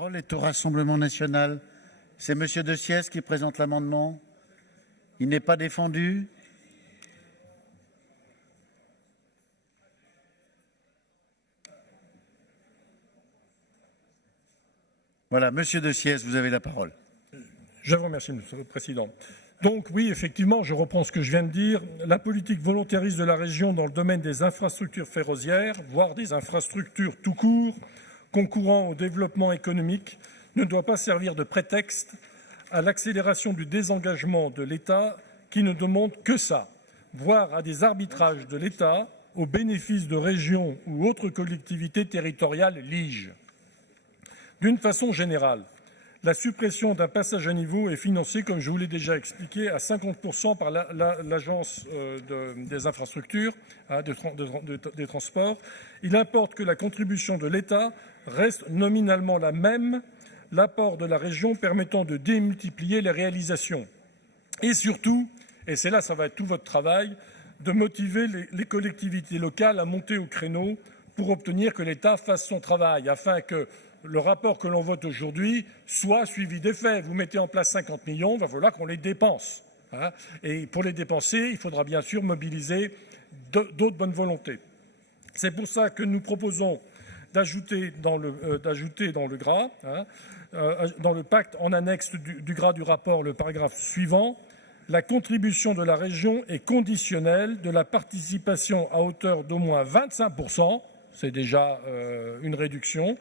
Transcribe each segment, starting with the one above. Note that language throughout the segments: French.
parole est au Rassemblement national. C'est Monsieur De Siès qui présente l'amendement. Il n'est pas défendu. Voilà, Monsieur De Siès, vous avez la parole. Je vous remercie, Monsieur le Président. Donc oui, effectivement, je reprends ce que je viens de dire. La politique volontariste de la région dans le domaine des infrastructures ferroviaires, voire des infrastructures tout court, concourant au développement économique, ne doit pas servir de prétexte à l'accélération du désengagement de l'État qui ne demande que ça, voire à des arbitrages de l'État au bénéfice de régions ou autres collectivités territoriales liges. D'une façon générale, la suppression d'un passage à niveau est financée, comme je vous l'ai déjà expliqué, à 50% par l'Agence des infrastructures, des transports. Il importe que la contribution de l'État reste nominalement la même, l'apport de la région permettant de démultiplier les réalisations. Et surtout, et c'est là, ça va être tout votre travail, de motiver les collectivités locales à monter au créneau pour obtenir que l'État fasse son travail, afin que le rapport que l'on vote aujourd'hui soit suivi des faits. Vous mettez en place 50 millions, il va falloir qu'on les dépense. Et pour les dépenser, il faudra bien sûr mobiliser d'autres bonnes volontés. C'est pour ça que nous proposons d'ajouter dans le GRA, dans le pacte en annexe du GRA du rapport, le paragraphe suivant. La contribution de la région est conditionnelle de la participation à hauteur d'au moins 25%, c'est déjà une réduction,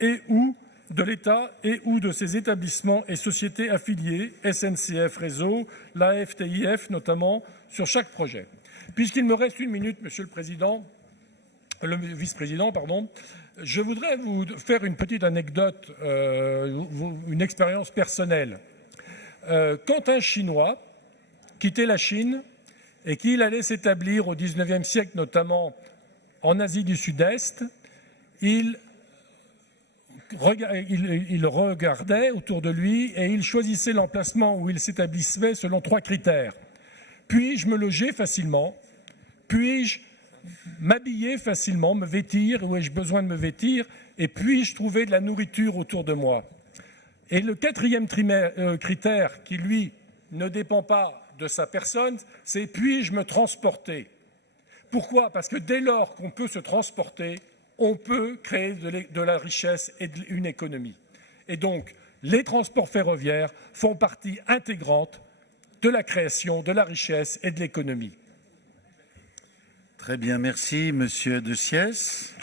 et ou de l'État et ou de ses établissements et sociétés affiliés, SNCF Réseau, la FTIF notamment, sur chaque projet. Puisqu'il me reste une minute, Monsieur le Président, le vice-président, pardon, je voudrais vous faire une petite anecdote, une expérience personnelle. Quand un Chinois quittait la Chine et qu'il allait s'établir au XIXe siècle, notamment en Asie du Sud-Est, il regardait autour de lui et il choisissait l'emplacement où il s'établissait selon 3 critères. Puis-je me loger facilement? Puis-je m'habiller facilement, me vêtir, où ai-je besoin de me vêtir? Et puis-je trouver de la nourriture autour de moi? Et le 4e critère, qui lui ne dépend pas de sa personne, c'est puis-je me transporter? Pourquoi? Parce que dès lors qu'on peut se transporter, on peut créer de la richesse et une économie. Et donc, les transports ferroviaires font partie intégrante de la création, de la richesse et de l'économie. Très bien, merci, Monsieur De Siès.